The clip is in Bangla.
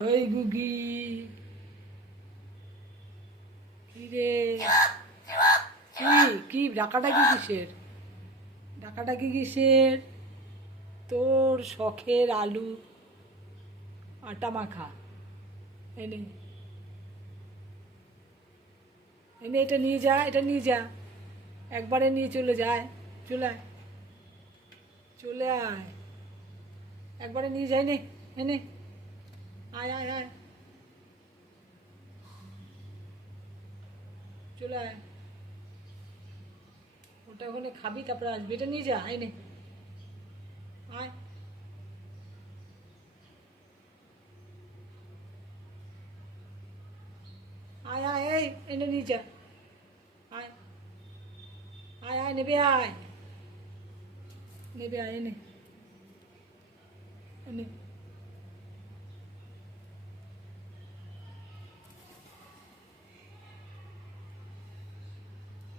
ওই গুগি, কি রে? কি কি ডাকাডাকি কিসের? ডাকাডাকি কিসের? তোর শখের আলু আটা মাখা এনে এনে এটা নিয়ে যা, এটা নিয়ে যা, একবারে নিয়ে চলে যায়। চলে আয়, চলে আয়, একবারে নিয়ে যাই নে। এনে আয় আয় আয়, চলে আয়। ওটা ওখানে খাবি, তারপরে আসবি। এটা নিয়ে যা, এনে আয় আয় আয়, এই এনে নিয়ে যা। আয় আয় আয়, নেবে আয়, নেবে আয়, এনে এনে